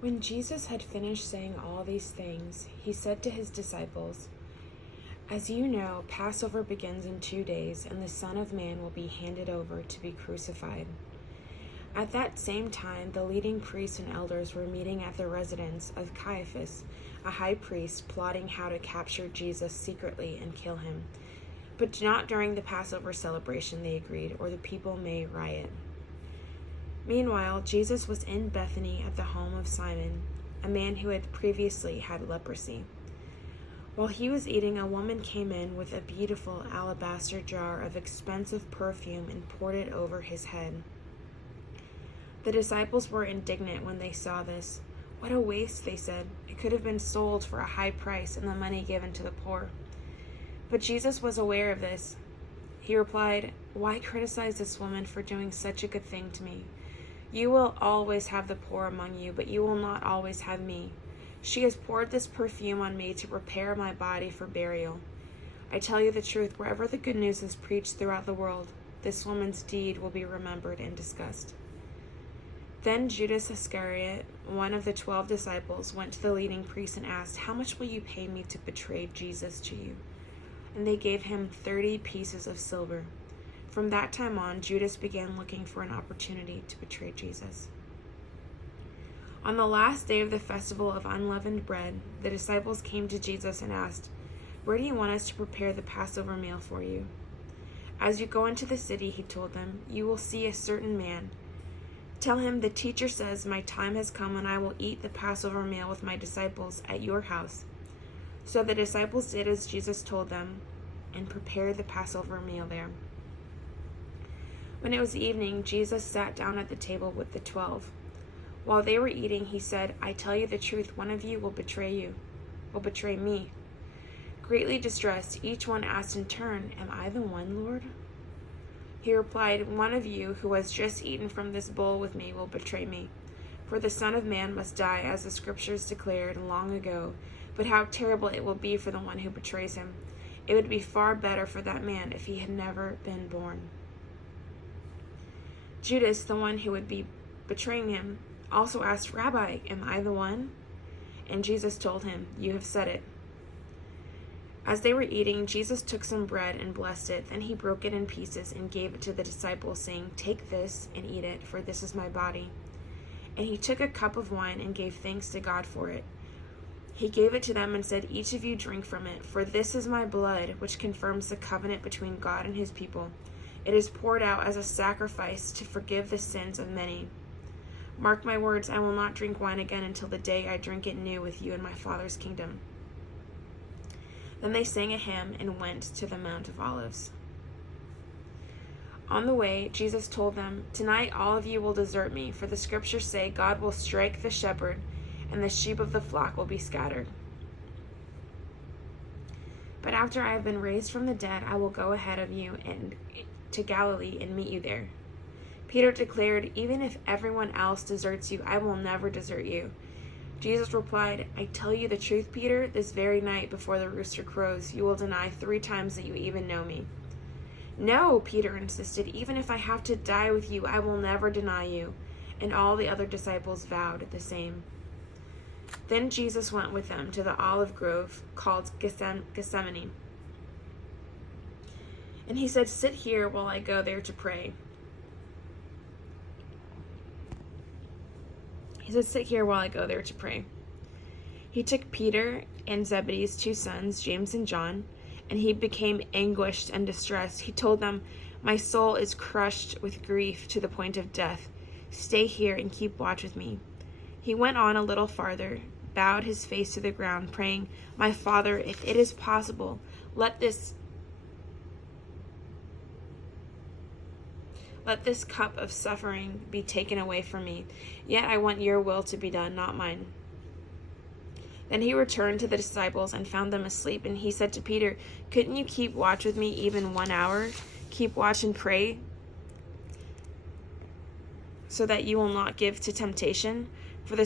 When Jesus had finished saying all these things, he said to his disciples, "As you know, Passover begins in 2 days, and the Son of Man will be handed over to be crucified." At that same time, the leading priests and elders were meeting at the residence of Caiaphas, a high priest, plotting how to capture Jesus secretly and kill him. But not during the Passover celebration, they agreed, or the people may riot. Meanwhile, Jesus was in Bethany at the home of Simon, a man who had previously had leprosy. While he was eating, a woman came in with a beautiful alabaster jar of expensive perfume and poured it over his head. The disciples were indignant when they saw this. "What a waste," they said. "It could have been sold for a high price and the money given to the poor." But Jesus was aware of this. He replied, "Why criticize this woman for doing such a good thing to me? You will always have the poor among you, but you will not always have me. She has poured this perfume on me to prepare my body for burial. I tell you the truth, wherever the good news is preached throughout the world, this woman's deed will be remembered and discussed." Then Judas Iscariot, one of the 12 disciples, went to the leading priests and asked, "How much will you pay me to betray Jesus to you?" And they gave him 30 pieces of silver. From that time on, Judas began looking for an opportunity to betray Jesus. On the last day of the festival of unleavened bread, the disciples came to Jesus and asked, "Where do you want us to prepare the Passover meal for you?" "As you go into the city," he told them, "you will see a certain man. Tell him, 'The teacher says, my time has come and I will eat the Passover meal with my disciples at your house.'" So the disciples did as Jesus told them and prepared the Passover meal there. When it was evening, Jesus sat down at the table with the 12. While they were eating, he said, "I tell you the truth, one of you will betray me." Greatly distressed, each one asked in turn, "Am I the one, Lord?" He replied, "One of you who has just eaten from this bowl with me will betray me. For the Son of Man must die, as the Scriptures declared long ago. But how terrible it will be for the one who betrays him. It would be far better for that man if he had never been born." Judas, the one who would be betraying him, also asked, "Rabbi, am I the one?" And Jesus told him, "You have said it." As they were eating, Jesus took some bread and blessed it. Then he broke it in pieces and gave it to the disciples, saying, "Take this and eat it, for this is my body." And he took a cup of wine and gave thanks to God for it. He gave it to them and said, "Each of you drink from it, for this is my blood, which confirms the covenant between God and his people. It is poured out as a sacrifice to forgive the sins of many. Mark my words, I will not drink wine again until the day I drink it new with you in my Father's kingdom." Then they sang a hymn and went to the Mount of Olives. On the way, Jesus told them, "Tonight all of you will desert me, for the Scriptures say God will strike the shepherd, and the sheep of the flock will be scattered. But after I have been raised from the dead, I will go ahead of you to Galilee and meet you there." Peter declared, "Even if everyone else deserts you, I will never desert you." Jesus replied, "I tell you the truth, Peter, this very night before the rooster crows, you will deny 3 times that you even know me." "No," Peter insisted, "even if I have to die with you, I will never deny you." And all the other disciples vowed the same. Then Jesus went with them to the olive grove called Gethsemane. And he said, "Sit here while I go there to pray." He took Peter and Zebedee's 2 sons, James and John, and he became anguished and distressed. He told them, "My soul is crushed with grief to the point of death. Stay here and keep watch with me." He went on a little farther, bowed his face to the ground, praying, "My Father, if it is possible, let this cup of suffering be taken away from me. Yet I want your will to be done, not mine." Then he returned to the disciples and found them asleep, and he said to Peter, "Couldn't you keep watch with me even 1 hour? Keep watch and pray so that you will not give to temptation. For the